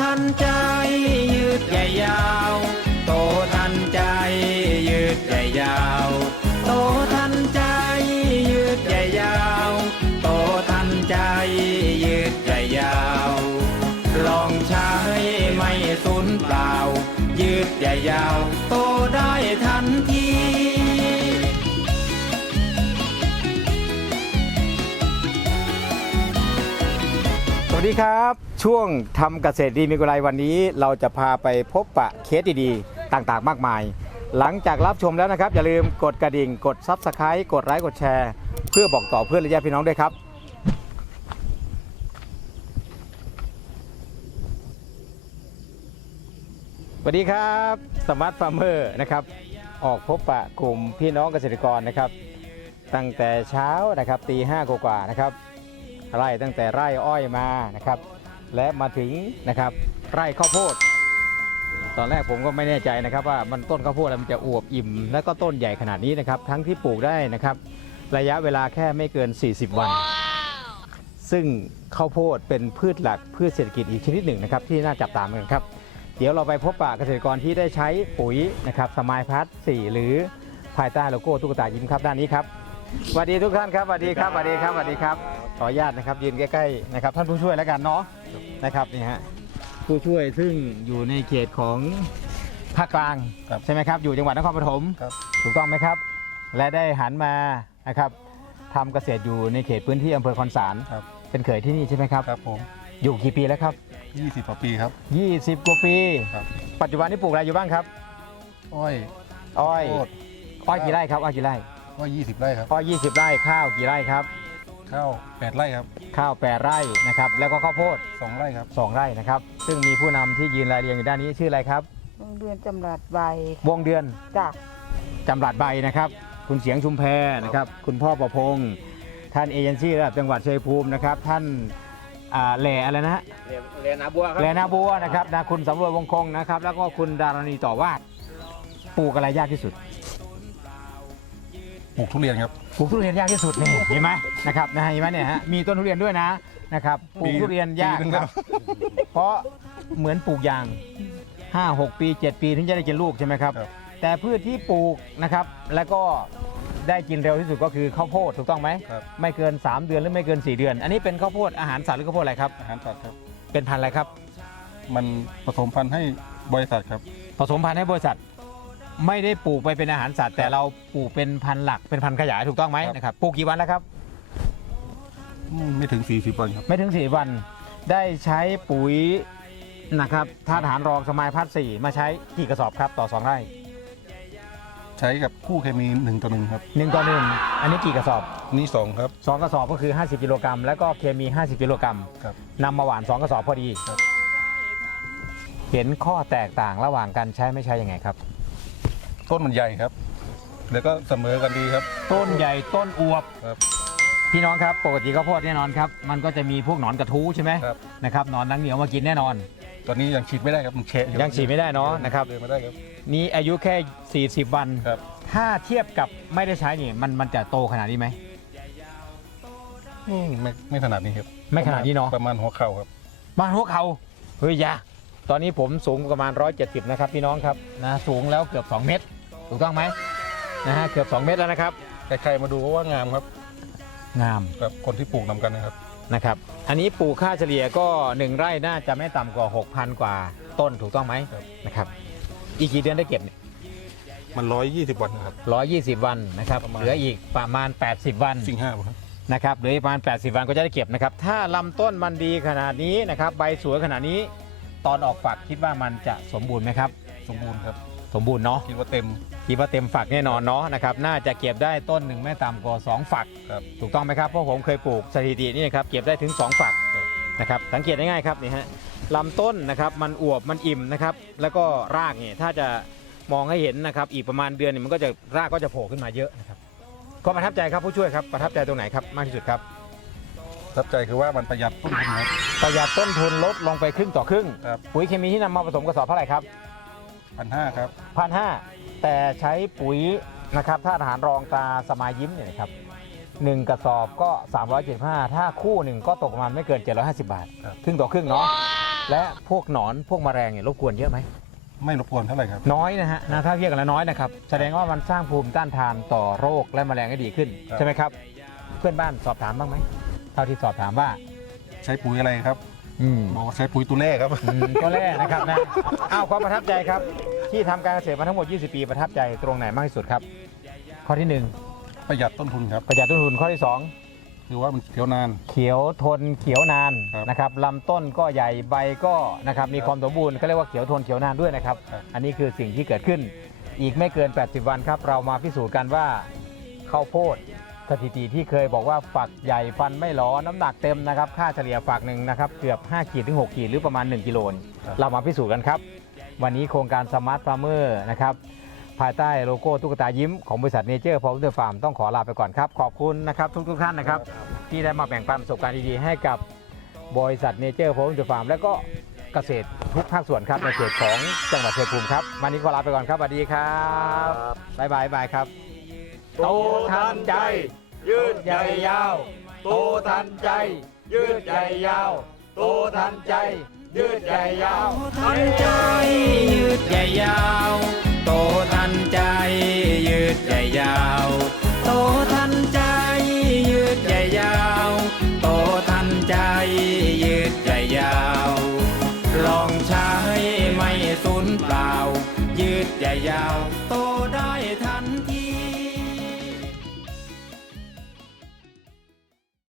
ทันใจยืดใหญ่ยาว โตทันใจยืดใหญ่ยาว โตทันใจยืดใหญ่ยาว โตทันใจยืดใหญ่ยาว ลองใช้ไม่สูญเปล่า ยืดใหญ่ยาว โตได้ทันที ดีครับ ช่วงทำเกษตรดีมีกุไลวันนี้ เราจะพาไปพบปะเคสดีๆ ต่างๆ มากมาย หลังจากรับชมแล้วนะครับ อย่าลืมกดกระดิ่ง กดซับสไครต์กดไลค์กดแชร์ เพื่อบอกต่อเพื่อนและญาติพี่น้องด้วยครับสวัสดีครับสมาร์ทฟาร์มเมอร์นะครับ ออกพบปะกลุ่มพี่น้องเกษตรกรนะครับ ตั้งแต่เช้านะครับตีห้ากว่าๆนะครับ ไร่ตั้งแต่ไร่อ้อยมานะครับ และมาถึงนะครับ ไร่ข้าวโพด ตอนแรกผมก็ไม่แน่ใจนะครับ ว่ามันต้นข้าวโพดมันจะอวบอิ่ม และก็ต้นใหญ่ขนาดนี้นะครับ ทั้งที่ปลูกได้นะครับ ระยะเวลาแค่ไม่เกิน 40 วัน ซึ่งข้าวโพดเป็นพืชหลักพืชเศรษฐกิจอีกชนิดหนึ่งนะครับ ที่น่าจับตามกันครับเดี๋ยวเราไปพบปะเกษตรกรที่ได้ใช้ปุ๋ยนะครับสมายพัทสี่หรือภายใต้โลโก้ตุ๊กตายิ้มครับด้านนี้ครับ สวัสดีทุกท่านครับสวัสดีครับสวัสดีครับสวัสดีครับ ขออนุญาตนะครับยืนใกล้ๆนะครับท่านผู้ช่วยแล้วกันเนาะนะครับนี่ฮะผู้ช่วยซึ่งอยู่ในเขตของภาคกลางครับใช่ไหมครับ อยู่จังหวัดนครปฐมครับ ถูกต้องไหมครับ และได้หันมานะครับทำเกษตรอยู่ในเขตพื้นที่อำเภอคอนสารครับ เป็นเขยที่นี่ใช่ไหมครับ ครับผม อยู่กี่ปีแล้วครับ20กว่าปีครับ20 กว่าปี ครับ ปัจจุบันนี้ปลูกอะไรอยู่บ้างครับ อ้อยอ้อย โคตรอ้อยกี่ไร่ครับอ้อยกี่ไร่ อ้อย20 ไร่ครับอ้อย20 ไร่ข้าวกี่ไร่ครับ ข้าว 8 ไร่ครับ ข้าวแปดไร่นะครับ แล้วก็ข้าวโพด 2 ไร่ครับ 2 ไร่นะครับ ซึ่งมีผู้นำที่ยืนรายเรียงอยู่ด้านนี้ชื่ออะไรครับ โรงเรียนจำรัดใบวงเดือนจ้ะจำรัดใบนะครับ คุณเสียงชุมแพนะครับ คุณพ่อประพงศ์ท่านเอเจนซี่ระดับจังหวัดชัยภูมินะครับ ท่านอ่าแหล่อะไรนะฮะ เรียนนาบัวครับแหล่นาบัวนะครับนะคุณสำรวจวงคงนะครับ แล้วก็คุณดารณีต่อวาดปลูกอะไรยากที่สุด ปลูกทุเรียนครับ ปลูกทุเรียนยากที่สุดนี่เห็นไหมนะครับนะฮะเห็นไหมเนี่ยฮะมีต้นทุเรียนด้วยนะนะครับปลูกปีทุเรียนยากปีหนึ่งคครัรับ บ เพราะเหมือนปลูกยาง 5 6 ปี 7 ปีถึงจะได้กินลูกใช่ไหมครับ ครับ แต่พืชที่ปลูกนะครับ แล้วก็ได้กินเร็วที่สุดก็คือข้าวโพดถูกต้องไหม ครับไม่เกิน 3 เดือนหรือไม่เกิน 4 เดือน อันนี้เป็นข้าวโพดอาหารสัตว์หรือข้าวโพดอะไรครับ อาหารสัตว์ครับ เป็นพันธุ์อะไรครับ มันผสมพันธุ์ให้บริษัทครับ ผสมพันธุ์ให้บริษัท ไม่ได้ปลูกไปเป็นอาหารสัตว์ แต่เราปลูกเป็นพันธุ์หลักเป็นพันธุ์ขยายถูกต้องไหมครับ นะครับปลูกกี่วันแล้วครับ อืมไม่ถึง 40วันครับ ไม่ถึง 4 วันได้ใช้ปุ๋ยนะครับท่าทหารรองสมายพัดสี่มาใช้กี่กระสอบครับต่อ 2 ไร่ใช้กับคู่เคมี1ต่อ1ครับหนึ่งต่อหนึ่งอันนี้กี่กระสอบ นี่ 2 ครับ 2 กระสอบก็คือ 50 กิโลกรัมแล้วก็เคมี 50 กิโลกรัมครับ นำมาหว่าน 2 กระสอบพอดี ครับ เห็นข้อแตกต่างระหว่างการใช้ไม่ใช้ยังไงครับ ต้นมันใหญ่ครับ แล้วก็เสมอกันดีครับ ต้นใหญ่ต้นอวบครับพี่น้องครับปกติข้าวโพดแน่นอนครับมันก็จะมีพวกหนอนกระทู้ใช่ไหมครับ นะครับหนอนนังเหนียวมากินแน่นอน ตอนนี้ยังฉีดไม่ได้ครับมันแฉะอยู่ยังฉีดไม่ได้เนอะนะครับเดินไม่ได้ครับ นี่อายุแค่ 40 วัน ครับ ถ้าเทียบกับไม่ได้ใช้นี่มันมันจะโตขนาดนี้ไหม อืมไม่ไม่ขนาดนี้ครับไม่ขนาดนี้เนาะประมาณหัวเข่าครับบ้านหัวเขาเฮ้ยอยาตอนนี้ผมสูงประมาณ 170 นะครับพี่น้องครับนะสูงแล้วเกือบ 2 เมตร ถูกต้องไหมนะฮะเกือบ 2 เมตรแล้วนะครับใครๆมาดูก็ว่างามครับงามกับคนที่ปลูกนำกันนะครับ นะครับ อันนี้ปลูกค่าเฉลี่ยก็ 1 ไร่น่าจะไม่ต่ำกว่า 6,000 กว่าต้นถูกต้องไหมครับ นะครับ อีกกี่เดือนได้เก็บเนี่ยมัน 120 วันนะครับ 120 วันนะครับประมาณ เหลืออีกประมาณ 80 วัน สิ่งห้าครับ นะครับเหลืออีกประมาณ 80 วันก็จะได้เก็บนะครับ ถ้าลำต้นมันดีขนาดนี้นะครับ ใบสวยขนาดนี้ ตอนออกฝักคิดว่ามันจะสมบูรณ์ไหมครับ สมบูรณ์ครับสมบูรณ์เนาะคิดว่าเต็มคิดว่าเต็มฝักแน่นอนเนาะนะครับน่าจะเก็บได้ต้นหนึ่งไม่ต่ำกว่า2ฝัก ครับ ถูกต้องไหมครับเพราะผมเคยปลูกสถิตินี่นะครับเก็บได้ถึง 2 ฝักครับ นะครับสังเกตได้ง่ายครับนี่ฮะลำต้นนะครับมันอวบมันอิ่มนะครับแล้วก็รากเนี่ยถ้าจะมองให้เห็นนะครับอีกประมาณเดือนเนี่ยมันก็จะรากก็จะโผล่ขึ้นมาเยอะนะครับก็ประทับใจครับผู้ช่วยครับประทับใจตรงไหนครับมากที่สุดครับทับใจคือว่ามันประหยัดต้นทุนครับ ประหยัดต้นทุนลดลงไปครึ่งต่อครึ่งครับ ปุ๋ยเคมีที่นำมาผสมกระสอบเท่าไหร่ครับ พันห้าครับพันห้าแต่ใช้ปุ๋ยนะครับถ้าทหารรองตาสมายยิ้มเนี่ยนะครับหนึ่งกระสอบก็ 375 ถ้าคู่หนึ่งก็ตกประมาณไม่เกิน 750 บาท ครับครึ่งต่อครึ่งเนาะและพวกหนอนพวกแมลงเนี่ยรบกวนเยอะไหม ไม่รบกวนเท่าไหร่ครับ น้อยนะฮะนะถ้าเทียบกันแล้วน้อยนะครับ แสดงว่ามันสร้างภูมิต้านทานต่อโรคและแมลงให้ดีขึ้นครับใช่ไหมครับ เพื่อนบ้านสอบถามบ้างไหมเท่าที่สอบถามว่า ใช้ปุ๋ยอะไรครับอืมบอกว่าใช้ปุ๋ยตัวแรกครับอืมก็แรกนะครับนะอ้าวความประทับใจครับ ที่ทำการเกษตรมาทั้งหมด 20 ปีประทับใจตรงไหนมากที่สุดครับ ข้อที่หนึ่งประหยัดต้นทุนครับประหยัดต้นทุนข้อที่สองคือว่ามันเขียวนาน เขียวทนเขียวนานครับนะครับลำต้นก็ใหญ่ใบก็นะครับมีความสมบูรณ์ก็เรียกว่าเขียวทนเขียวนานด้วยนะครับ ครับ อันนี้คือสิ่งที่เกิดขึ้นอีกไม่เกิน 80 วันครับ เรามาพิสูจน์กันว่าข้าวโพดสถิติที่เคยบอกว่าฝักใหญ่ฟันไม่หลอน้ำหนักเต็มนะครับ ค่าเฉลี่ยฝักหนึ่งนะครับเกือบ 5 ขีดถึง 6 ขีดหรือประมาณ 1 กิโลเรามาพิสูจน์กันครับ วันนี้โครงการสมาร์ทฟาร์มเมอร์นะครับภายใต้โลโก้ตุ๊กตายิ้มของบริษัทเนเจอร์พาวเวอร์ฟาร์มต้องขอลาไปก่อนครับ ขอบคุณนะครับทุกๆท่านนะครับที่ได้มาแบ่งปันประสบการณ์ดีๆ ให้กับบริษัทเนเจอร์พาวเวอร์ฟาร์มและก็เกษตรทุกภาคส่วนครับในเขตของจังหวัดชัยภูมิครับวันนี้ขอลาไปก่อนครับสวัสดีครับบ๊ายบายบายครับโตทันใจ ยืดใหญ่ยาว โตทันใจ ยืดใหญ่ยาว โตทันใจ ยืดใหญ่ยาวทันใจยืดใหญ่ยาว โตทันใจยืดใหญ่ยาว โตทันใจยืดใหญ่ยาว โตทันใจยืดใหญ่ยาว ลองใช้ไม่สูญเปล่า ยืดใหญ่ยาว โตได้